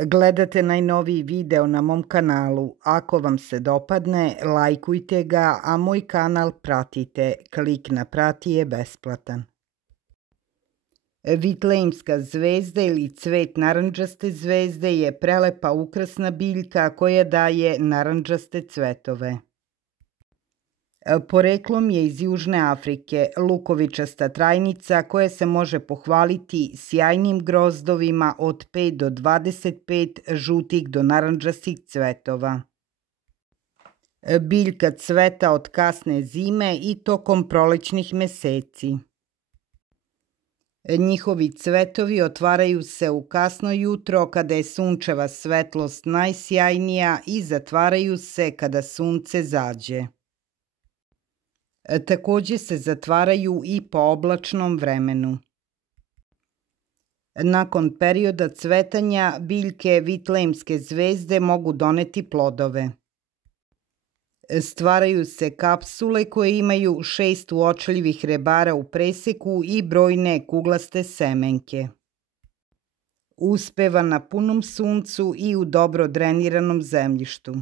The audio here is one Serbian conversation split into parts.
Gledate najnoviji video na mom kanalu. Ako vam se dopadne, lajkujte ga, a moj kanal pratite. Klik na prati je besplatan. Vitlejemska zvezda ili cvet narandžaste zvezde je prelepa ukrasna biljka koja daje narandžaste cvetove. Poreklom je iz Južne Afrike, lukovičasta trajnica koja se može pohvaliti sjajnim grozdovima od 5 do 25 žutih do narandžastih cvetova. Biljka cveta od kasne zime i tokom prolećnih meseci. Njihovi cvetovi otvaraju se u kasno jutro kada je sunčeva svetlost najsjajnija i zatvaraju se kada sunce zađe. Takođe se zatvaraju i po oblačnom vremenu. Nakon perioda cvetanja, biljke vitlejemske zvezde mogu doneti plodove. Stvaraju se kapsule koje imaju 6 uočljivih rebara u preseku i brojne kuglaste semenke. Uspeva na punom suncu i u dobro dreniranom zemljištu.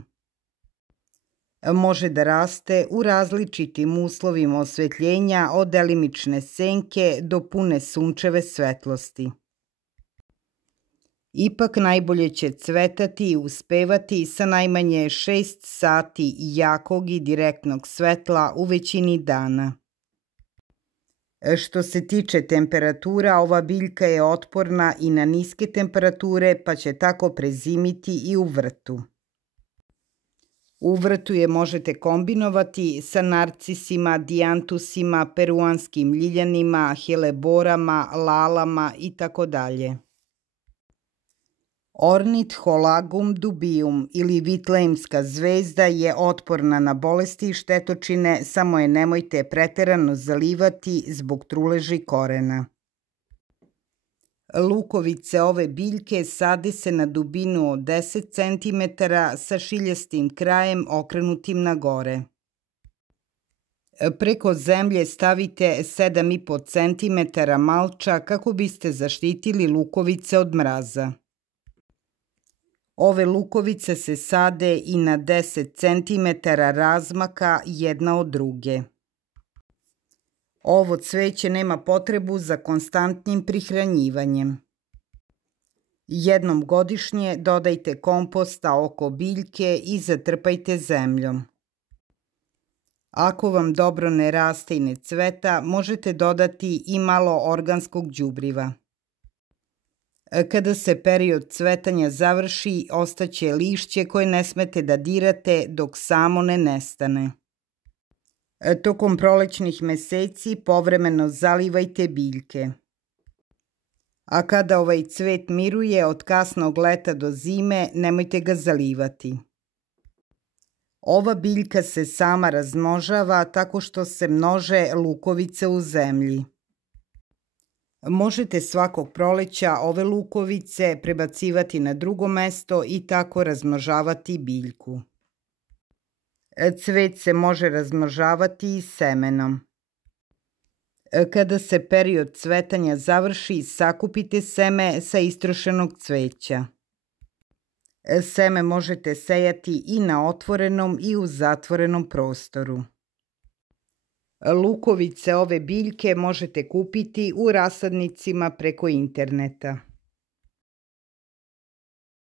Može da raste u različitim uslovima osvetljenja od delimične senke do pune sunčeve svetlosti. Ipak najbolje će cvetati i uspevati sa najmanje 6 sati jakog i direktnog svetla u većini dana. Što se tiče temperatura, ova biljka je otporna i na niske temperature, pa će tako prezimiti i u vrtu. U vrtu je možete kombinovati sa narcisima, dijantusima, peruanskim ljiljanima, heleborama, lalama itd. Ornitholagum dubium ili vitlejemska zvezda je otporna na bolesti i štetočine, samo je nemojte preterano zalivati zbog truleži korena. Lukovice ove biljke sade se na dubinu od 10 cm sa šiljastim krajem okrenutim na gore. Preko zemlje stavite 7,5 cm malča kako biste zaštitili lukovice od mraza. Ove lukovice se sade i na 10 cm razmaka jedna od druge. Ovo cveće nema potrebu za konstantnim prihranjivanjem. Jednom godišnje dodajte komposta oko biljke i zatrpajte zemljom. Ako vam dobro ne raste i ne cveta, možete dodati i malo organskog đubriva. Kada se period cvetanja završi, ostaće lišće koje ne smete da dirate dok samo ne nestane. Tokom prolećnih meseci povremeno zalivajte biljke. A kada ovaj cvet miruje od kasnog leta do zime, nemojte ga zalivati. Ova biljka se sama razmnožava tako što se množe lukovice u zemlji. Možete svakog proleća ove lukovice prebacivati na drugo mesto i tako razmnožavati biljku. Cvet se može razmnožavati i semenom. Kada se period cvetanja završi, sakupite seme sa istrošenog cveća. Seme možete sejati i na otvorenom i u zatvorenom prostoru. Lukovice ove biljke možete kupiti u rasadnicima preko interneta.